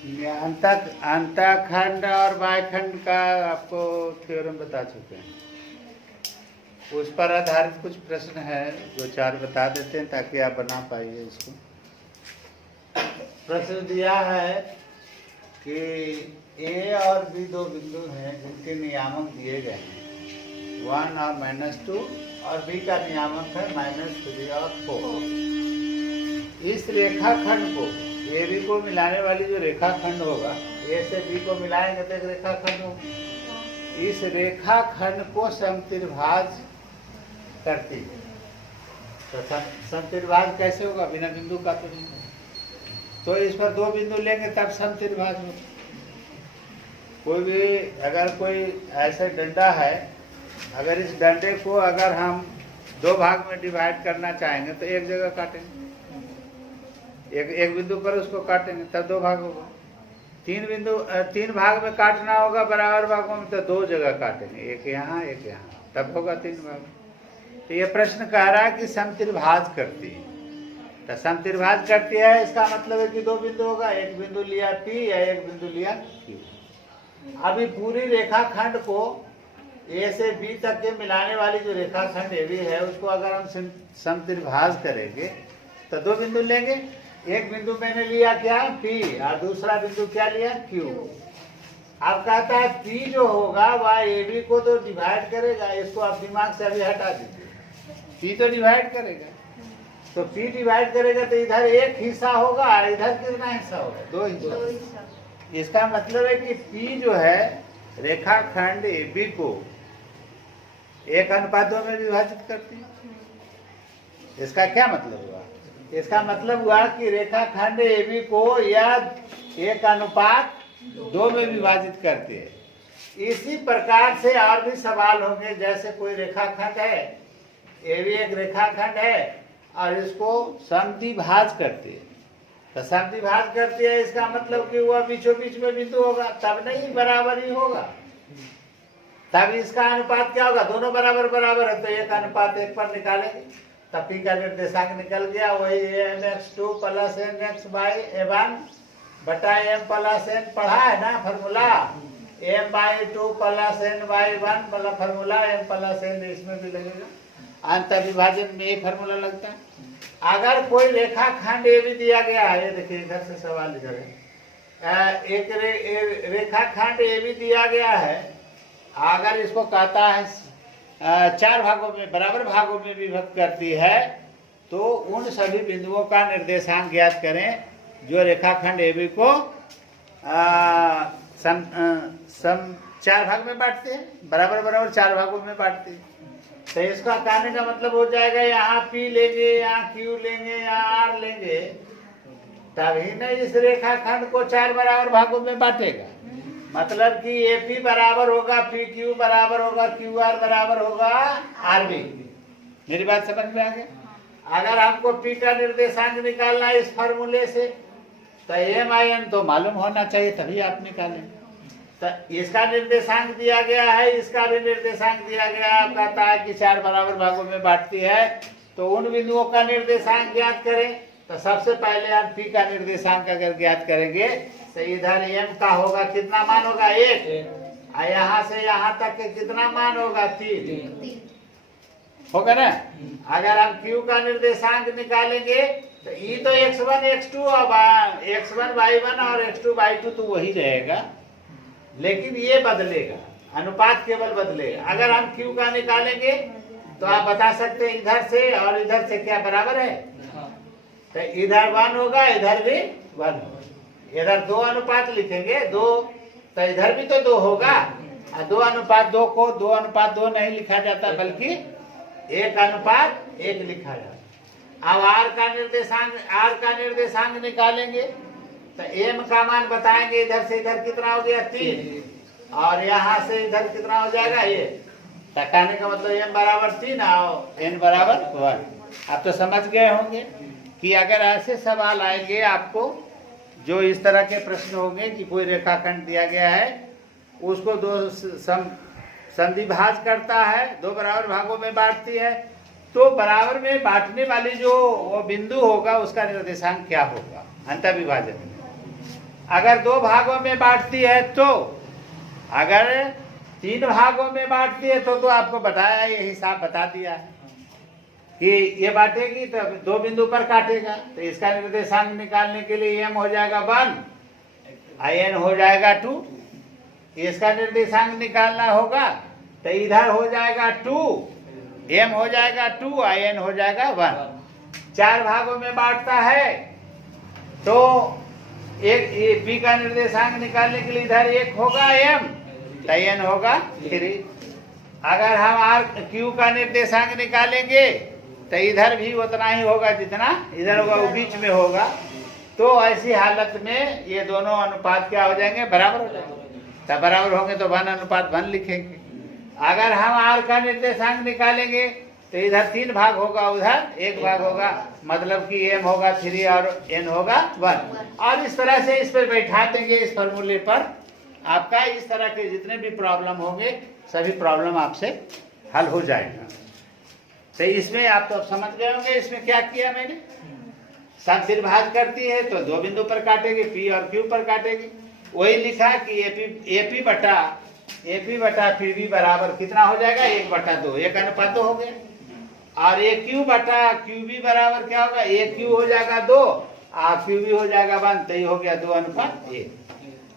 अंतःखंड और बाह्यखंड का आपको थ्योरम बता चुके हैं। उस पर आधारित कुछ प्रश्न है, दो चार बता देते हैं ताकि आप बना पाइए इसको। प्रश्न दिया है कि ए और बी दो बिंदु हैं जिनके नियामक दिए गए हैं 1 और -2 और बी का नियामक है -3 और 4। इस रेखाखंड को ए बी को मिलाने वाली जो रेखाखंड होगा, ए से बी को मिलाएंगे तो एक रेखाखंड होगा। इस रेखाखंड को समत्रिभुज करती है। तो समत्रिभुज कैसे होगा? बिना बिंदु का तो नहीं। तो इस पर दो बिंदु लेंगे तब समत्रिभुज होगा। कोई भी अगर कोई ऐसा डंडा है, अगर इस डंडे को अगर हम दो भाग में डिवाइड करना चाहेंगे तो एक जगह काटेंगे, एक बिंदु पर उसको काटेंगे तब दो भाग होगा। तीन भाग में काटना होगा बराबर भागों में तो दो जगह काटेंगे, एक यहाँ एक यहाँ, तब होगा 3 भाग। तो ये प्रश्न कह रहा है कि समत्रिभुज करती है। तो समत्रिभुज करती है इसका मतलब है कि दो बिंदु होगा, एक बिंदु लिया P या एक बिंदु लिया Q। अभी पूरी रेखाखंड को A से B तक के मिलाने वाली जो रेखाखंड AB है उसको अगर हम समत्रिभुज करेंगे तो दो बिंदु लेंगे। एक बिंदु मैंने लिया क्या? P, और दूसरा बिंदु क्या लिया? Q। अब कहता है P जो होगा वह AB को तो डिवाइड करेगा, इसको आप दिमाग से अभी हटा दीजिए। P तो डिवाइड करेगा, तो P डिवाइड करेगा तो इधर एक हिस्सा होगा, इधर कितना हिस्सा होगा? दो हिस्सा। इसका मतलब है कि P जो है रेखाखंड AB को 1:2 में विभाजित करती है। इसका क्या मतलब हुआ? इसका मतलब हुआ कि रेखाखंड AB को यह 1:2 में विभाजित करती है। इसी प्रकार से और भी सवाल होंगे, जैसे कोई रेखाखंड है, AB एक रेखाखंड है और इसको समद्विभाज करती है। तो समद्विभाज करती है इसका मतलब कि वह बीचों बीच में बिंदु होगा, तब नहीं बराबर ही होगा। तब इसका अनुपात क्या होगा? दोनों बराबर बराबर है तो 1:1 पर निकालेंगे, तब P का निर्देशांक निकल गया। वही mx2 + mx/a1 बटा m + n पढ़ा है ना फॉर्मूला, m/2 + n/1 वाला फॉर्मूला m + n इसमें भी लगेगा। अंत विभाजन में ये फॉर्मूला लगता है। अगर कोई रेखाखंड AB दिया गया है, ये देखिए इधर से सवाल इधर है, एक रेखाखंड AB दिया गया है, अगर इसको कहता है 4 भागों में बराबर भागों में विभक्त करती है तो उन सभी बिंदुओं का निर्देशांक ज्ञात करें जो रेखाखंड AB को 4 भाग में बांटते हैं, बराबर बराबर 4 भागों में बांटते हैं। तो इसका कहने का मतलब हो जाएगा यहाँ P लेंगे, यहाँ Q लेंगे, यहाँ R लेंगे, तभी न इस रेखाखंड को 4 बराबर भागों में बांटेगा। मतलब कि AP बराबर होगा PQ बराबर होगा QR बराबर होगा RB। मेरी बात समझ में आ गई? अगर हमको P का निर्देशांक निकालना है इस फॉर्मूले से तो MIN तो मालूम होना चाहिए, तभी आप निकालें। तो इसका निर्देशांक दिया गया है, इसका भी निर्देशांक दिया गया है। कहता है कि 4 बराबर भागों में बांटती है, तो उन बिंदुओं का निर्देशांक ज्ञात करें। तो सबसे पहले हम P का निर्देशांक अगर ज्ञात करेंगे तो इधर m का होगा, कितना मान होगा? 1, और यहाँ से यहाँ तक के कितना मान होगा? 3 होगा ना। अगर हम Q का निर्देशांक निकालेंगे तो E तो x1 x2 और x1 y1 और x2 y2 तो वही रहेगा, लेकिन ये बदलेगा, अनुपात केवल बदलेगा। अगर हम Q का निकालेंगे तो आप बता सकते हैं इधर से और इधर से क्या बराबर है? तो इधर 1 होगा, इधर भी 1 होगा। इधर 2:2 लिखेंगे, 2 तो इधर भी तो 2 होगा। 2:2 को 2:2 नहीं लिखा जाता बल्कि 1:1 लिखा जाता। अब R का निर्देशांक निकालेंगे तो m का मान बताएंगे, इधर से इधर कितना हो गया? 3, और यहाँ से इधर कितना हो जाएगा? ये। कहने का मतलब m बराबर 3 और n बराबर 1। आप तो समझ गए होंगे कि अगर ऐसे सवाल आएंगे आपको, जो इस तरह के प्रश्न होंगे कि कोई रेखाखंड दिया गया है, उसको दो समद्विभाज करता है, 2 बराबर भागों में बांटती है, तो बराबर में बांटने वाली जो वो बिंदु होगा उसका निर्देशांक क्या होगा अंतःविभाजन में। अगर 2 भागों में बांटती है तो, अगर 3 भागों में बांटती है तो आपको बताया, ये हिसाब बता दिया है कि ये बांटेगी तो 2 बिंदु पर काटेगा, तो इसका निर्देशांक निकालने के लिए m हो जाएगा 1, n हो जाएगा 2। इसका निर्देशांक निकालना होगा तो इधर हो जाएगा 2, m हो जाएगा 2, n हो जाएगा 1। 4 भागों में बांटता है तो एक p का निर्देशांक निकालने के लिए इधर 1 होगा m, तो n होगा 3। अगर हम r q का निर्देशांक निकालेंगे तो इधर भी उतना ही होगा जितना इधर होगा, वो बीच में होगा। तो ऐसी हालत में ये दोनों अनुपात क्या हो जाएंगे, बराबर हो जाएंगे। तब बराबर होंगे तो 1:1 लिखेंगे। अगर हम r का निर्देशांक निकालेंगे तो इधर 3 भाग होगा, उधर 1 भाग होगा, मतलब कि m होगा 3 और n होगा 1। और इस तरह से इस पर बैठा देंगे, इस फॉर्मूले पर आपका इस तरह के जितने भी प्रॉब्लम होंगे सभी प्रॉब्लम आपसे हल हो जाएगा। तो इसमें आप तो समझ गए होंगे इसमें क्या किया मैंने। सब द्विभाज करती है तो 2 बिंदु पर काटेगी, p और q पर काटेगी। वही लिखा कि AP बटा pb बराबर कितना हो जाएगा, 1/2, 1:2 हो गया। और AQ बटा QB बराबर क्या होगा, AQ हो जाएगा 2 और QB हो जाएगा 1, तो ये हो गया 2:1।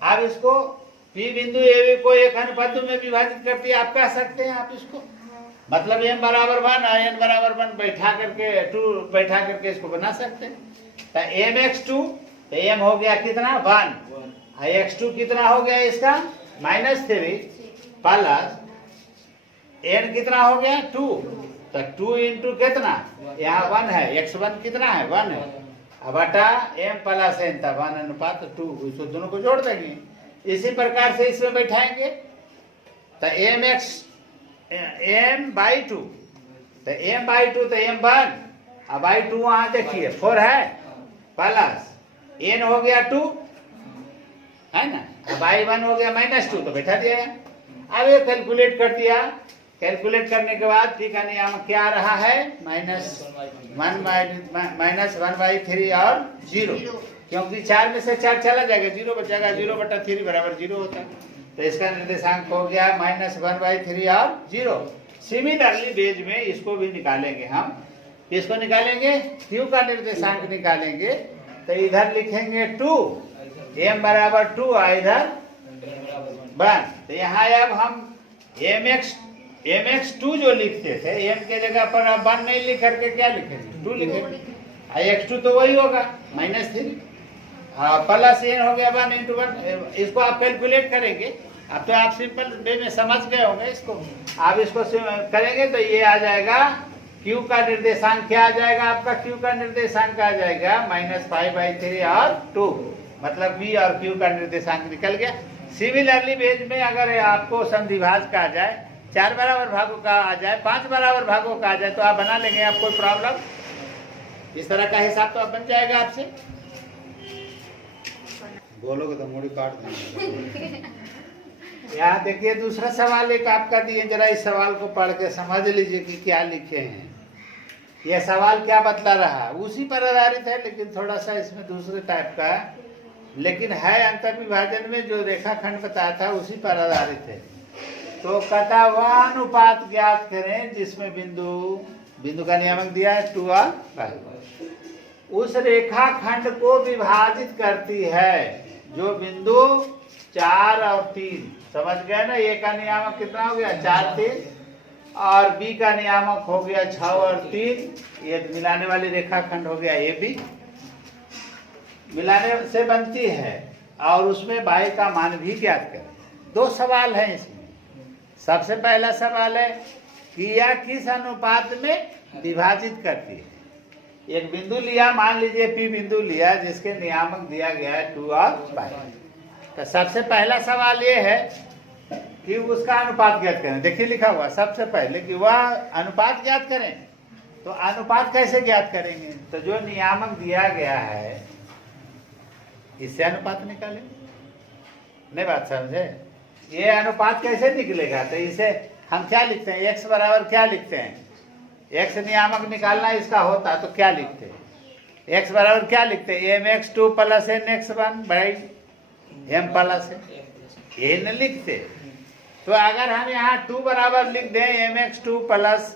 अब इसको P बिंदु AB को 1:2 में विभाजित करती है, आप कह सकते हैं आप इसको, मतलब m बराबर 1 और n बराबर 1 बैठा करके 2 बैठा करके इसको बना सकते हैं। तो mx2, तो m हो गया कितना 1, और x2 कितना हो गया इसका -3 प्लस n कितना हो गया 2, तो 2 इंटू कितना, यहाँ 1 है, x1 कितना है 1 है, अब बटा m प्लस n, तब 1:2, इसको दोनों को जोड़ देंगे। इसी प्रकार से इसमें बैठाएंगे तो m/2, तो m/2 तो m1 अब by2 वहां देखिए 4 है, प्लस n हो गया 2 है ना, अब by1 हो गया -2, तो बैठा दिया। अब ये कैलकुलेट कर दिया, कैलकुलेट करने के बाद p का नियम क्या रहा है, -1/3 और 0, क्योंकि 4 में से 4 चला जाएगा, 0 बचेगा, 0/3 बराबर 0 होता है। तो इसका निर्देशांक हो गया -1/3 और 0। सिमिलरली बेज में इसको भी निकालेंगे हम, इसको निकालेंगे q का निर्देशांक निकालेंगे तो इधर लिखेंगे 2, m बराबर 2 और इधर 1। तो यहाँ अब हम mx2 जो लिखते थे, m के जगह पर अब 1 नहीं लिख करके क्या लिखेंगे 2 लिखेंगे, x2 तो वही होगा -3 प्लस n हो गया 1 इंटू 1। इसको आप कैलकुलेट करेंगे, अब तो आप सिंपल वे में समझ गए होंगे इसको। आप इसको करेंगे तो ये आ जाएगा q का निर्देशांक क्या आ जाएगा, आपका q का निर्देशांक आ जाएगा -5/3 और 2, मतलब b और q का निर्देशांक निकल गया। सिमिलरली बेज में अगर आपको समद्विभाज का आ जाए, 4 बराबर भागों का आ जाए, 5 बराबर भागों का आ जाए, तो आप बना लेंगे, आप कोई प्रॉब्लम। इस तरह का हिसाब तो अब बन जाएगा आपसे। बोलोगे तो मुड़ी काट देंगे। यहाँ देखिए दूसरा सवाल एक आपका दिए, जरा इस सवाल को पढ़ के समझ लीजिए कि क्या लिखे हैं। यह सवाल क्या बतला रहा, उसी पर आधारित है लेकिन थोड़ा सा इसमें दूसरे टाइप का, लेकिन है अंतर विभाजन में जो रेखाखंड बताया था उसी पर आधारित है। तो कहता वह अनुपात ज्ञात करें जिसमें बिंदु का नियमक दिया है 2 और 5, उस रेखाखंड को विभाजित करती है जो बिंदु 4 और 3, समझ गए ना। ए का नियामक कितना हो गया 4, 3 और बी का नियामक हो गया 6 और 3। ये मिलाने वाली रेखाखंड हो गया ए बी, मिलाने से बनती है और उसमें बाई का मान भी ज्ञात करें। 2 सवाल हैं इसमें। सबसे पहला सवाल है कि यह किस अनुपात में विभाजित करती है। एक बिंदु लिया, मान लीजिए पी बिंदु लिया जिसके नियामक दिया गया है 2 और 5। तो सबसे पहला सवाल ये है कि उसका अनुपात ज्ञात करें। देखिए लिखा हुआ सबसे पहले कि वह अनुपात ज्ञात करें। तो अनुपात कैसे ज्ञात करेंगे, तो जो नियामक दिया गया है इससे अनुपात निकालें। नहीं बात समझे, ये अनुपात कैसे निकलेगा, तो इसे हम क्या लिखते हैं, x बराबर क्या लिखते हैं, x नियामक निकालना इसका होता तो क्या लिखते हैं, x बराबर क्या लिखते हैं mx2 + nx1 by m plus n, ये न लिखते। तो अगर हम यहाँ 2 बराबर लिख दें mx2 plus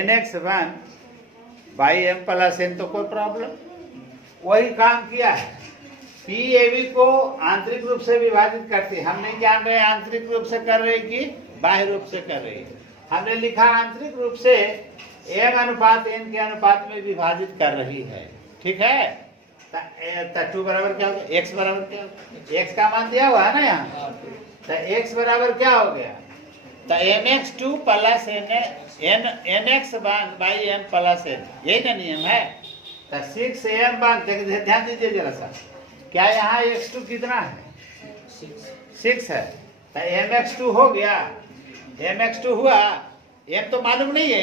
nx1 by m plus n तो कोई प्रॉब्लम, वही काम किया है। पी ए बी को आंतरिक रूप से विभाजित करते, हम नहीं जान रहे आंतरिक रूप से कर रहे कि बाह्य रूप से कर रही है। हमने लिखा आंतरिक रूप से m अनुपात n के अनुपात में विभाजित कर रही है, ठीक है। तो 2 बराबर क्या होगा, x बराबर क्या होगा, x का मान दिया हुआ है ना यहाँ, तो x बराबर क्या हो गया, तो mx2 plus nx1 by m plus n, यही ना नियम है। तो 6m1, ध्यान दीजिए जरा सा, क्या यहाँ x2 कितना है, 6 है, तो mx2 हो गया, mx2 हुआ, m तो मालूम नहीं है,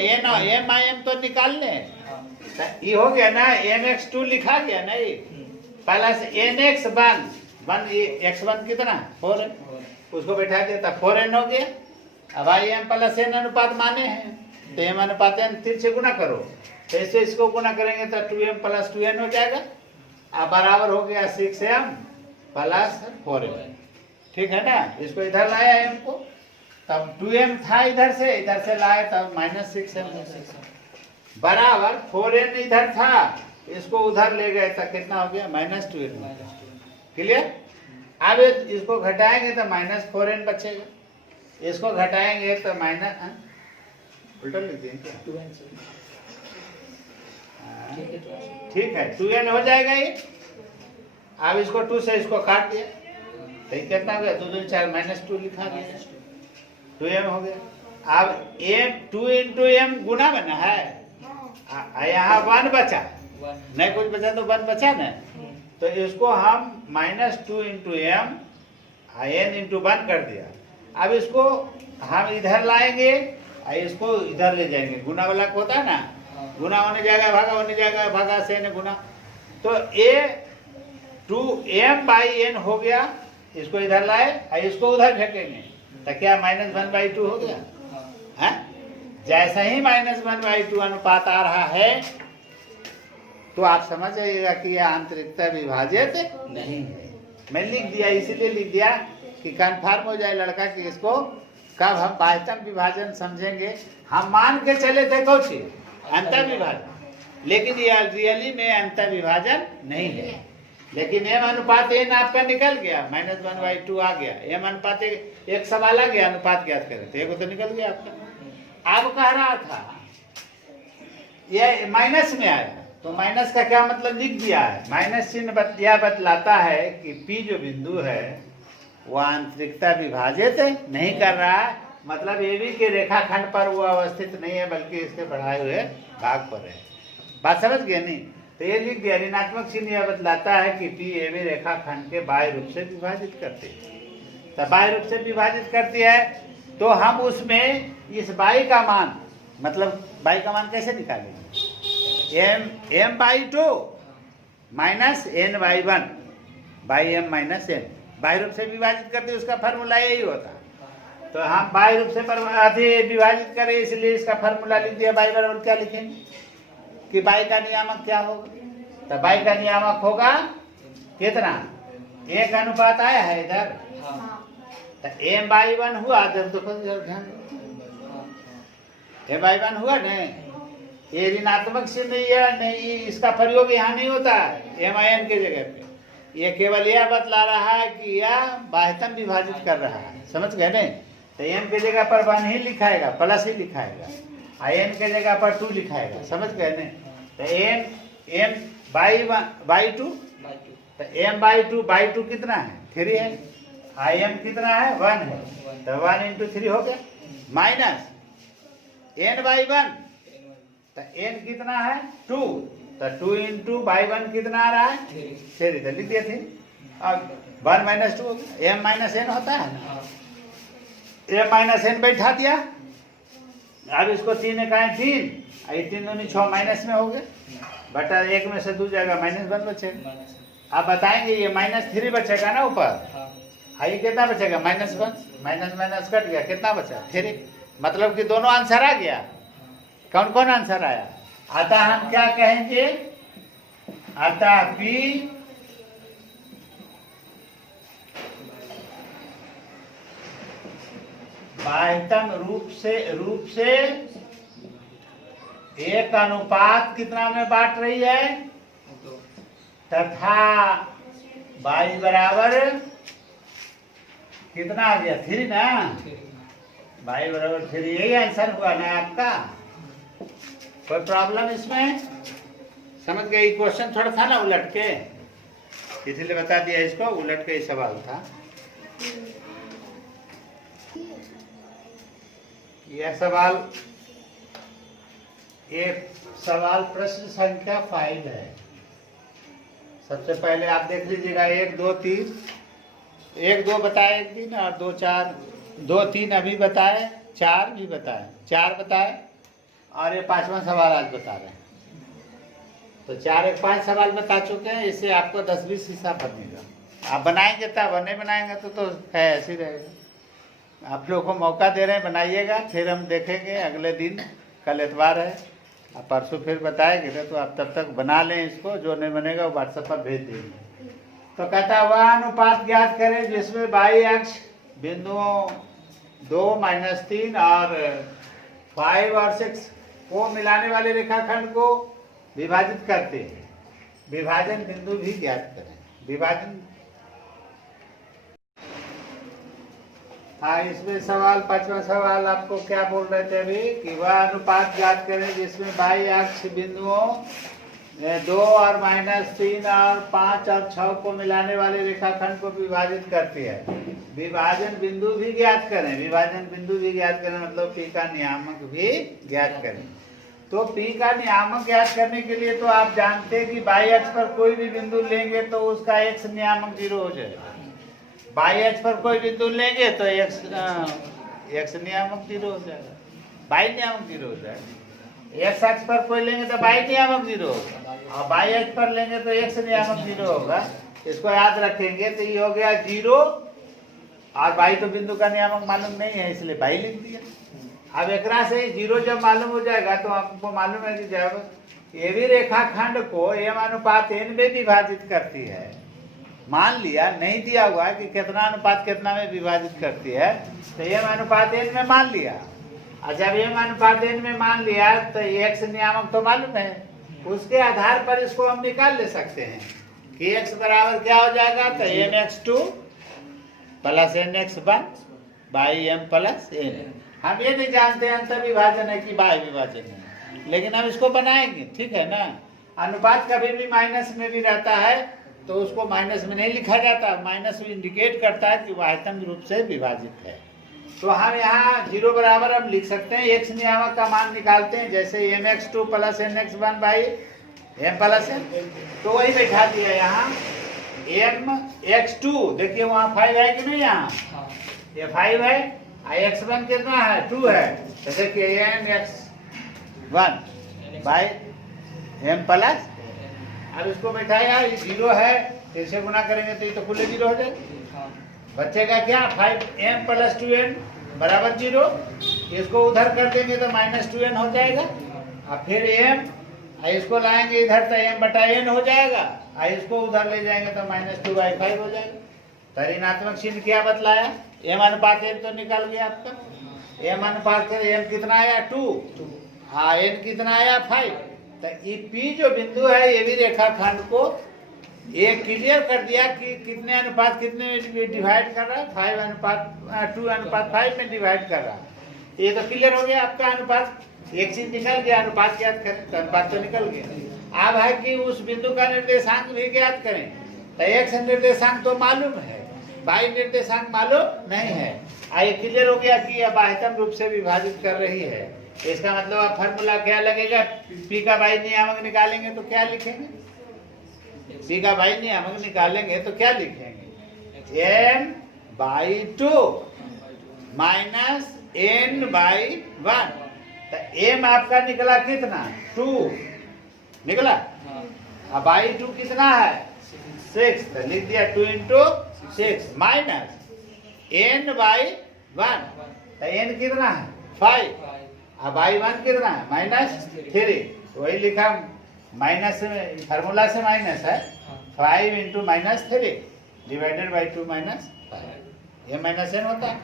m तो निकालने, ये हो गया ना, mx2 लिखा गया ना, ये प्लस nx1, x1 कितना 4 है, उसको बैठा दिया था 4n हो गया। अब आई m प्लस n अनुपात माने हैं, तो m अनुपात n 3 से गुना करो, तो इससे इसको गुना करेंगे तो 2m प्लस 2n हो जाएगा। अब बराबर हो गया 6m प्लस 4m, ठीक है ना। इसको इधर लाया m को, तब 2m था इधर से लाए तब माइनस 6m बराबर 4n इधर था, इसको उधर ले गए तो कितना हो गया, माइनस 2n। क्लियर। अब इसको घटाएंगे तो माइनस 4n बचेगा, इसको घटाएंगे तो माइनस, उल्टा लिख दें क्या, ठीक है 2n हो जाएगा ये। अब इसको 2 से इसको काट दिया तो ये कितना हो गया, 2 2 4 माइनस 2 लिखा गया, 2m हो गया। अब m 2 इंटू m गुना बना है, यहाँ 1 बचा, नहीं कुछ बचा तो 1 बचा ना, तो इसको हम minus 2 into M n into 1 कर दिया। अब इसको हम इधर लाएंगे, इसको इधर ले जाएंगे, गुना वाला होता है ना, गुना होने जाएगा भागा होने जाएगा, भागा से न गुना, तो a 2m बाई n हो गया, इसको इधर लाए, इसको उधर फेंकेंगे तो क्या माइनस 1/2 हो गया है। जैसा ही माइनस 1/2 अनुपात आ रहा है तो आप समझ जाइएगा कि यह आंतरिकता विभाजित नहीं है। मैं लिख दिया, इसीलिए लिख दिया कि कन्फर्म हो जाए लड़का कि इसको कब हम बाह्यतम विभाजन समझेंगे। हम मान के चले थे कौन सी अंतर विभाजन, लेकिन ये रियली में अंतर विभाजन नहीं है। लेकिन m अनुपात n आपका निकल गया, माइनस 1/2 आ गया, m अनुपात एक सवाल आ गया, अनुपात ज्ञात करें तो एक तो निकल गया आपका। अब कह रहा था ये माइनस में आया, तो माइनस का क्या मतलब लिख दिया है, माइनस चिन्ह यह बतलाता है कि P जो बिंदु है वह आंतरिकता विभाजित नहीं कर रहा है, मतलब AB के रेखाखंड पर वो अवस्थित नहीं है बल्कि इसके बढ़ाए हुए भाग पर है। बात समझ गए नहीं, तो ये लिख दिया, ऋणात्मक चिन्ह यह बतलाता है कि P AB रेखाखंड के बाह्य रूप से विभाजित करती है। तो बाह्य रूप से विभाजित करती है तो हम उसमें इस बाई का मान, मतलब बाई का मान कैसे निकालेंगे, m/2 minus n/1 by m minus n, बाह्य रूप से विभाजित करते उसका फार्मूला यही होता। तो हम बाह्य रूप से विभाजित करें, इसलिए इसका फार्मूला लिख दिया, बाई बराबर क्या लिखेंगे कि बाई का नियामक क्या होगा, तो बाई का नियामक होगा कितना, 1 अनुपात आया है इधर, तो m/1 हुआ, जब देखो ध्यान m/1 हुआ नहीं, ये ऋणात्मक चिन्ह नहीं, इसका प्रयोग यहाँ नहीं होता है m/n के जगह पे, ये केवल यह बतला रहा है कि यह बाह्यतम विभाजित कर रहा है, समझ गए नहीं। तो m के जगह पर 1 ही लिखाएगा, प्लस ही लिखाएगा, n के जगह पर 2 लिखाएगा, समझ गए नहीं। तो m/2, तो m/2 कितना है, 3 है, m कितना है 1 है, तो 1 इंटू 3 हो गया, माइनस n/1, तो n कितना है 2, तो 2 इंटू 1 कितना आ रहा है 3, इधर लिख दिया थे। अब 1 माइनस 2 हो गया, m माइनस n होता है ना, m माइनस n बैठा दिया। अब इसको 3 इकाई 3, ये 3 दूनी 6 माइनस में हो गए, बटा 1 में से 2 जाएगा, -1 बचेगा। आप बताएंगे ये -3 बचेगा ना ऊपर, ये कितना बचेगा -1, माइनस कट गया, कितना बचा 3, मतलब कि दोनों आंसर आ गया। कौन कौन आंसर आया, अतः हम क्या कहेंगे, अतः P बाह्यतम रूप से एक अनुपात कितना में बांट रही है, तथा y बराबर कितना आ गया 3 ना, y बराबर 3, यही आंसर हुआ ना आपका। कोई प्रॉब्लम इसमें? समझ गए? क्वेश्चन थोड़ा था ना उलट के, इसलिए बता दिया, इसको उलट के ही सवाल था। यह सवाल प्रश्न संख्या 5 है। सबसे पहले आप देख लीजिएगा 1 2 3, 1 2 बताए एक दिन, और 2 4, 2 3 अभी बताए, 4 भी बताए, 4 बताए, और ये 5वां सवाल आज बता रहे हैं। तो 4 1 5 सवाल बता चुके हैं। इससे आपको 10-20 हिसाब बनेगा। आप बनाएंगे तब, और नहीं बनाएंगे तो है ऐसे ही रहेगा। आप लोगों को मौका दे रहे हैं, बनाइएगा, फिर हम देखेंगे अगले दिन। कल एतवार है, आप परसों फिर बताएंगे, तो आप तब तक बना लें इसको। जो नहीं बनेगा वो व्हाट्सएप पर भेज देंगे। तो कहता है वह अनुपात ज्ञात करें जिसमें बाई अक्ष बिंदुओं 2 -3 और 5 और 6 को मिलाने वाले रेखाखंड को विभाजित करते हैं। विभाजन बिंदु भी ज्ञात करें। विभाजन, हाँ, इसमें सवाल 5वां सवाल आपको क्या बोल रहे थे अभी, कि वह अनुपात ज्ञात करें जिसमें बाई अक्ष बिंदुओं 2 और -3 और 5 और 6 को मिलाने वाले रेखाखंड को विभाजित करती है। विभाजन बिंदु भी ज्ञात करें। विभाजन बिंदु भी ज्ञात करें मतलब P का नियामक भी ज्ञात करें। तो P का नियामक ज्ञात करने के लिए तो आप जानते हैं कि बाई अक्ष पर कोई भी बिंदु लेंगे तो उसका x नियामक 0 हो जाएगा। बाई अक्ष पर कोई बिंदु लेंगे तो x नियामक 0 हो जाएगा, बाई नियामक 0 हो जाएगा। x अक्ष पर कोई लेंगे तो बाई नियामक 0 होगा, और बाई अक्ष पर लेंगे तो x नियामक 0 होगा। इसको याद रखेंगे। तो ये हो गया 0, और बाई तो बिंदु का नियामक मालूम नहीं है, इसलिए बाई लिख दिया। अब एकरा से 0 जब मालूम हो जाएगा तो आपको मालूम है कि जब ये भी रेखाखंड को m अनुपात n में विभाजित करती है, मान लिया, नहीं दिया हुआ है कि कितना अनुपात कितना में विभाजित करती है, तो m अनुपात n में मान लिया। और जब m अनुपात n में मान लिया तो x नियामक तो मालूम है, उसके आधार पर इसको हम निकाल ले सकते हैं कि x बराबर क्या हो जाएगा। तो mx2 + nx1 by m + n। हम ये नहीं जानते अंतर विभाजन है कि बाह्य विभाजन है, लेकिन हम इसको बनाएंगे, ठीक है ना। अनुपात कभी भी माइनस में भी रहता है तो उसको माइनस में नहीं लिखा जाता, माइनस इंडिकेट करता है कि वाह्यतम रूप से विभाजित है। तो हम यहाँ 0 बराबर हम लिख सकते हैं, x नियामक का मान निकालते हैं, जैसे mx2 + nx1 by m + n। तो वही बैठा दिया यहाँ mx2, देखिए वहाँ 5 है कि नहीं, यहाँ ये 5 है, x1 कितना है 2 है, तो देखिए mx1 बाई m + अब इसको बैठाया, ये 0 है, इसे गुना करेंगे तो ये तो खुले 0 हो जाएगा। बचेगा क्या 5m + 2n बराबर 0। इसको उधर कर देंगे तो -2n हो जाएगा, और फिर m, इसको लाएंगे इधर तो m/n हो जाएगा, और इसको उधर ले जाएंगे तो -2/5 हो जाएगा। तो ऋणात्मक चिन्ह क्या बतलाया, m अनुपात n तो निकल गया आपका। m अनुपात m कितना आया 2, हाँ n कितना आया 5। तो ये P जो बिंदु है ये भी रेखाखंड को ये क्लियर कर दिया कि कितने अनुपात कितने में डिवाइड कर रहा है, 2:5 में डिवाइड कर रहा है। ये तो क्लियर हो गया आपका अनुपात, एक चीज निकल गया, अनुपात ज्ञात करें तो अनुपात तो निकल गया। अब है कि उस बिंदु का निर्देशांक भी ज्ञात करें। तो x निर्देशांक तो मालूम है, y निर्देशांक मालूम नहीं है। ये क्लियर हो गया कि यह बाह्यतम रूप से विभाजित कर रही है। इसका मतलब अब फार्मूला क्या लगेगा, P का बाई नियामक निकालेंगे तो क्या लिखेंगे, P का बाई नियामक निकालेंगे तो क्या लिखेंगे, m/2 -n/1। तो m आपका निकला कितना 2 निकला, अब बाई 2 कितना है 6, तो लिख दिया 2 × 6 -n/1। तो n कितना है 5, अब I1 कितना है -3, वही लिखा, माइनस फार्मूला से माइनस है, 5 × -3 / 2 - 5, ये -n होता है।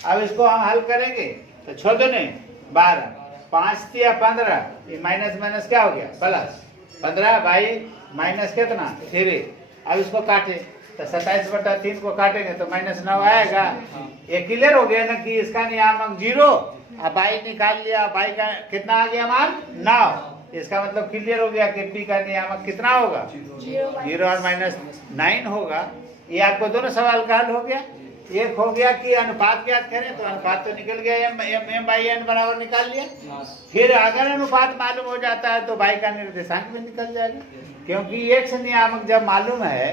अब इसको हम हल करेंगे तो छो दूने 12, 5 तिया 15, ये माइनस माइनस क्या हो गया प्लस 15 बाई माइनस कितना 3। अब इसको काटे तो 27/3 को काटेंगे तो -9 आएगा। ये क्लियर हो गया ना कि इसका नियामक 0। अब बाई निकाल लिया, बाई का कितना आ गया मान 9। इसका मतलब क्लियर हो गया कि पी का नियामक कितना होगा 0 और -9 होगा। ये आपको दोनों सवाल का हल हो गया। एक हो गया कि अनुपात ज्ञात करें तो अनुपात तो निकल गया, m बाई n बराबर निकाल लिया। फिर अगर अनुपात मालूम हो जाता है तो बाई का निर्देशांक भी निकल जाएगा, क्योंकि x नियामक जब मालूम है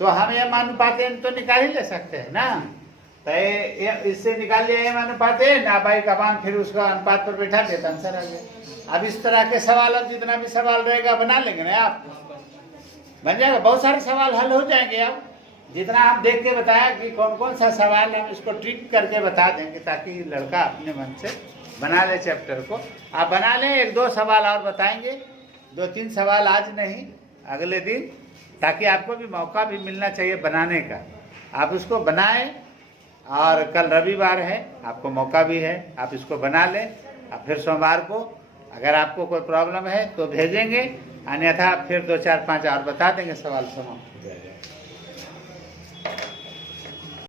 तो हम m अनुपात n तो निकाल ही ले सकते हैं ना। तो इससे निकाल लिया m अनुपात n, ना बाई का मान, फिर उसका अनुपात पर बैठा देता आंसर आ गया। अब इस तरह के सवाल, अब जितना भी सवाल रहेगा बना लेंगे ना आप, बन जाएगा। बहुत सारे सवाल हल हो जाएंगे। अब जितना हम देख के बताया कि कौन कौन सा सवाल हम इसको ट्रिक करके बता देंगे ताकि लड़का अपने मन से बना ले चैप्टर को। आप बना लें, 1-2 सवाल और बताएंगे, 2-3 सवाल आज नहीं अगले दिन, ताकि आपको भी मौका भी मिलना चाहिए बनाने का। आप उसको बनाएं और कल रविवार है, आपको मौका भी है, आप इसको बना लें। अब फिर सोमवार को अगर आपको कोई प्रॉब्लम है तो भेजेंगे, अन्यथा फिर 2-4-5 और बता देंगे, सवाल समाप्त हो जाएगा।